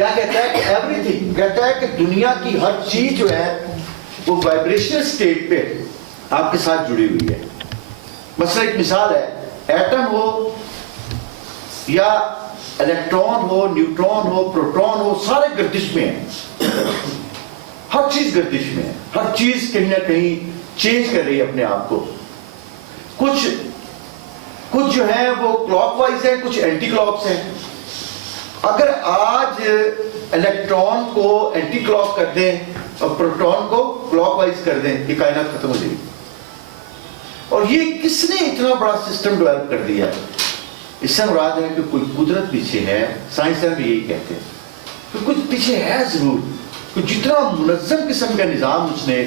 کیا کہتا ہے کہ ایوری تھنگ، کہتا ہے کہ دنیا کی ہر چیز جو ہے وہ وائبریشنل اسٹیٹ پہ آپ کے ساتھ جڑی ہوئی ہے. مثلا ایک مثال ہے، ایٹم ہو یا الیکٹران ہو، نیوٹران ہو، پروٹون ہو، سارے گردش میں ہیں. ہر چیز گردش میں ہے، ہر چیز کہیں نہ کہیں چینج کر رہی ہے اپنے آپ کو. کچھ جو ہے وہ کلاک وائز ہے، کچھ اینٹی کلاکس ہیں. اگر آج الیکٹران کو اینٹی کلاک کر دیں اور پروٹون کو کلاک وائز کر دیں، یہ کائنات ختم ہو جائے گی. اور یہ کس نے اتنا بڑا سسٹم ڈیولپ کر دیا ہے؟ اس سے مراد ہے کہ کوئی قدرت پیچھے ہے. سائنسدان بھی یہی کہتے ہیں کہ کچھ پیچھے ہے ضرور. جتنا منظم قسم کا نظام اس نے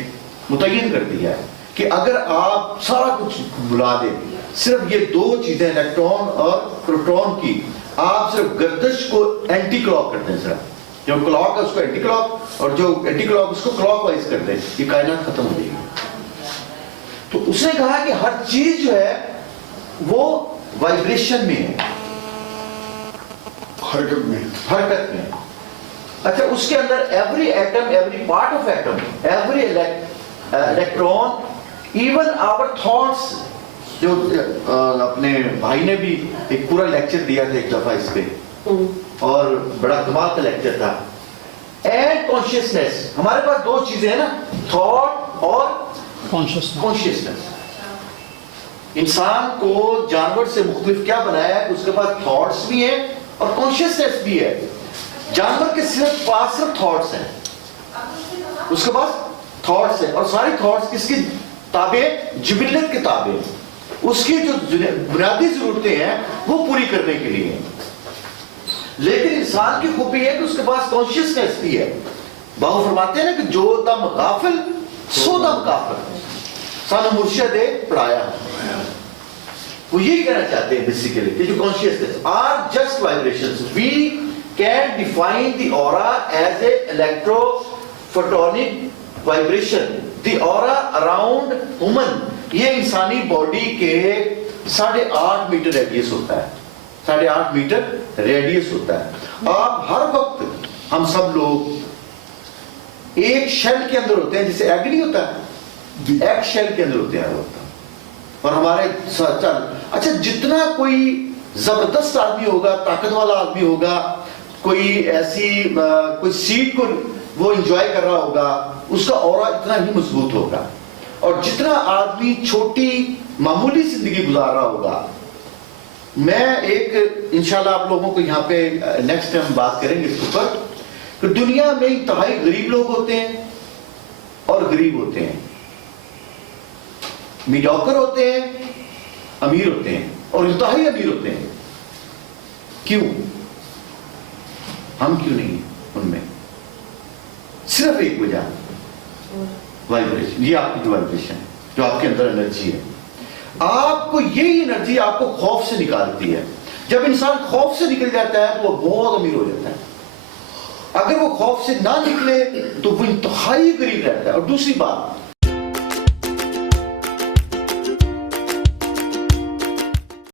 متعین کر دیا ہے کہ اگر آپ سارا کچھ بلا دیں، صرف یہ دو چیزیں الیکٹران اور پروٹون کی، آپ صرف گردش کو اینٹی کلاک کر دیں، صرف جو کلاک ہے اس کو اینٹی کلاک اور جو اینٹی کلاک اس کو کلاک وائز کر دیں، یہ کائنات ختم ہو جائے گی. تو اس نے کہا کہ ہر چیز جو ہے وہ وائبریشن میں ہے، حرکت میں. اچھا، اس کے اندر every atom, every part of atom, every electron, even our thoughts. جو اپنے بھائی نے بھی ایک پورا لیکچر دیا تھا ایک دفعہ اس پہ، اور بڑا کمال کا لیکچر تھا. اینڈ کانشیسنیس، ہمارے پاس دو چیزیں ہیں نا، تھاٹ اور کانشیسنیس. انسان کو جانور سے مختلف کیا بنایا ہے کہ اس کے پاس تھاٹس بھی ہیں اور کانشیسنیس بھی ہے. جانور کے پاس صرف تھاٹس ہیں، اس کے پاس تھاٹس ہیں، اور ساری تھاٹس کس کی تابع؟ جبلت کے تابع. اس کی جو بنیادی ضرورتیں ہیں وہ پوری کرنے کے لیے. لیکن انسان کی خوبی ہے کہ اس کے پاس کانشیسنیس بھی ہے. باہو فرماتے ہیں نا کہ جو دم غافل سو دم کافر، سانو مرشد پڑھایا. وہ یہی کہنا چاہتے ہیں بیسیکلی کہ جو consciousness are just vibrations. We can define the aura as a electrophotonic vibration. The aura around human، یہ انسانی باڈی کے 8.5 میٹر ریڈیس ہوتا ہے، 8.5 میٹر ریڈیس ہوتا ہے. آپ ہر وقت، ہم سب لوگ ایک شیل کے اندر ہوتے ہیں، جسے ایگ نہیں ہوتا ہے، ایگ شیل کے اندر ہوتے ہیں ہر وقت. اور ہمارے ساتھ اچھا جتنا کوئی زبردست آدمی ہوگا، طاقت والا آدمی ہوگا، کوئی ایسی کوئی سیٹ کو وہ انجوائے کر رہا ہوگا، اس کا اورا اتنا ہی مضبوط ہوگا. اور جتنا آدمی چھوٹی معمولی زندگی گزار رہا ہوگا. میں ایک انشاءاللہ آپ لوگوں کو یہاں پہ نیکسٹ ٹائم بات کریں گے اس پر، کہ دنیا میں انتہائی غریب لوگ ہوتے ہیں اور غریب ہوتے ہیں، میڈیوکر ہوتے ہیں، امیر ہوتے ہیں، اور انتہائی امیر ہوتے ہیں. کیوں؟ ہم کیوں نہیں ان میں؟ صرف ایک وجہ، وائبریشن. یہ آپ کی جو وائبریشن ہے، جو آپ کے اندر انرجی ہے، آپ کو یہی انرجی آپ کو خوف سے نکالتی ہے. جب انسان خوف سے نکل جاتا ہے تو وہ بہت امیر ہو جاتا ہے. اگر وہ خوف سے نہ نکلے تو وہ انتہائی غریب رہتا ہے. اور دوسری بات،